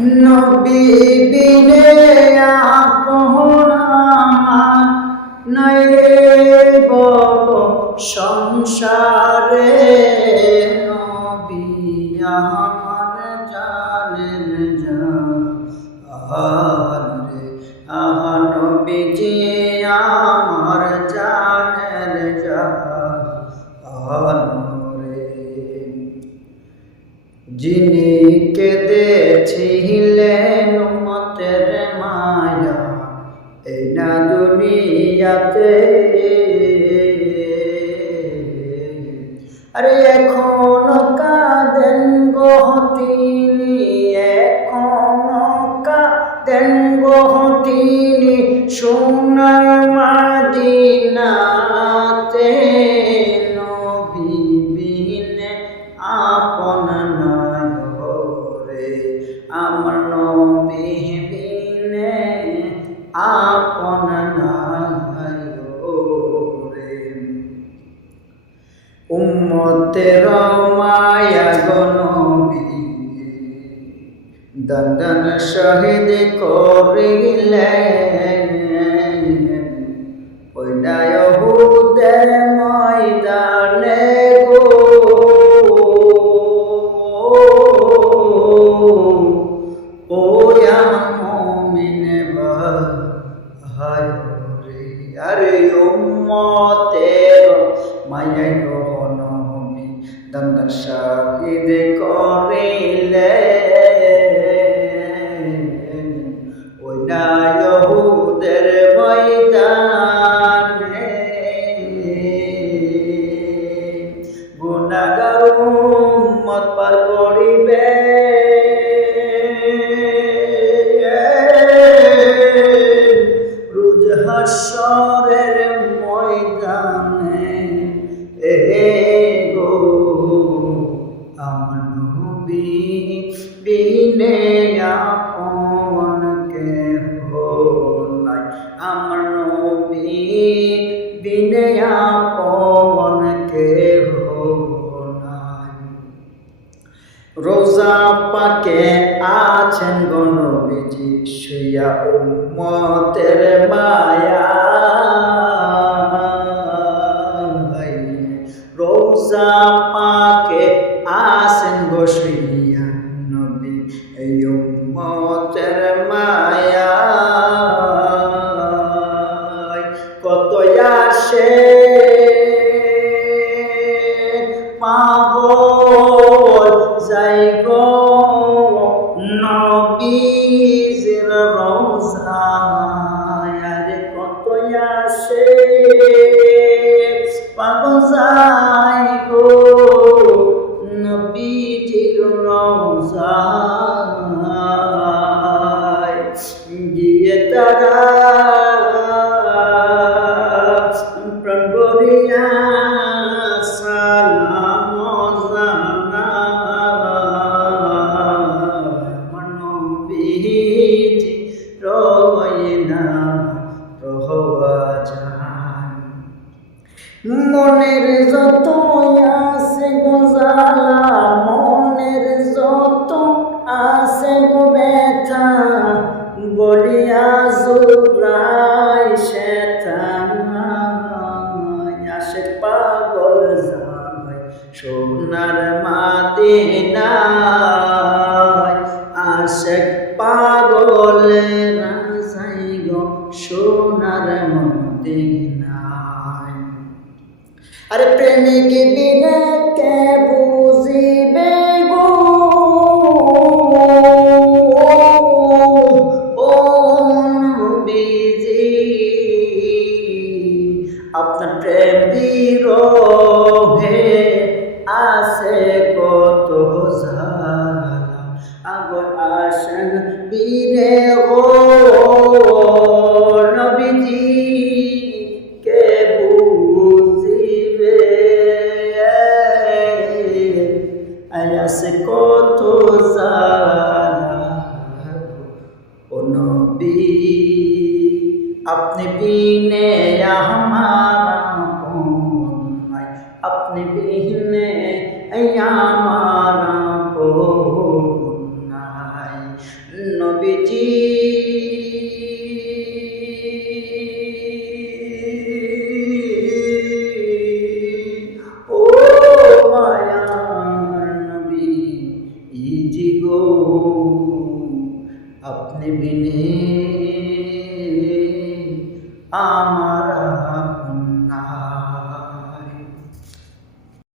নবী বিনে আপন আমার নাই বব সংসারে নবী আমার জানেন জান রে নবীজি আমার জানেন জান রে যিনি কেঁদেছিলেন উম্মতের মায়া এই না দুনিয়াতে আরে এখনো কাঁদেন গো তিনি এখনো কাঁদেন গো তিনি সোনার মাদিনাতে নবী বিনে আপন নাই রে আমার নবী বিনে আপন নাই রে উম্মতের মায়া গো নবী দন্দন শহীদ করিলেন ওই উহুদের ময়দানে গো ও মুমিন ভাই রে আরে উম্মতের মায়া গো নবী দন্দন শহীদ করিলেন ওই উহুদের ময়দানে গুনাহগার উম্মত পার করিবে রোজ হাশরের ময়দানে গো আমার নবী বিনে আপন কেহ নাই আমার নবী বিনে আপন কেহ নাই রোজা পাকে আছেন গো নবীজি শুইয়া উম্মতের মায়া রোজা পাকে আছেন গো শুইয়া নবী এই উম্মতের মায়া কত আসে পাগল যাই গো নবীজির রওজায় আরে কত আসে পাগল যাই গো নবীজির রওজায় গিয়ে তারা প্রাণ ভরিয়া সালাম জানায় নবীজি রয় না রহবা জান মনের যত আছে গো জ্বালা মনের যত আছে গো ব্যথা বলিয়া জুরাই শেতান আসে পাগল যাই সোনার মাদিনায় আসে পাগল যাই গো সোনার মদিনায় আরে প্রেমিক বিনে কে বুঝিবে গো ও নবীজি আপনার প্রেম বিরহে আছে কত জ্বালা আগর আসন বিনে ও নবীজি কে বুঝিবে আছে কত জ্বালা ও নবী আপনি বিনে আমার নাই আপনি বিনে আমার নাই নবীজি ও মায়ার নবী ইজি গো আপনি বিনে আমার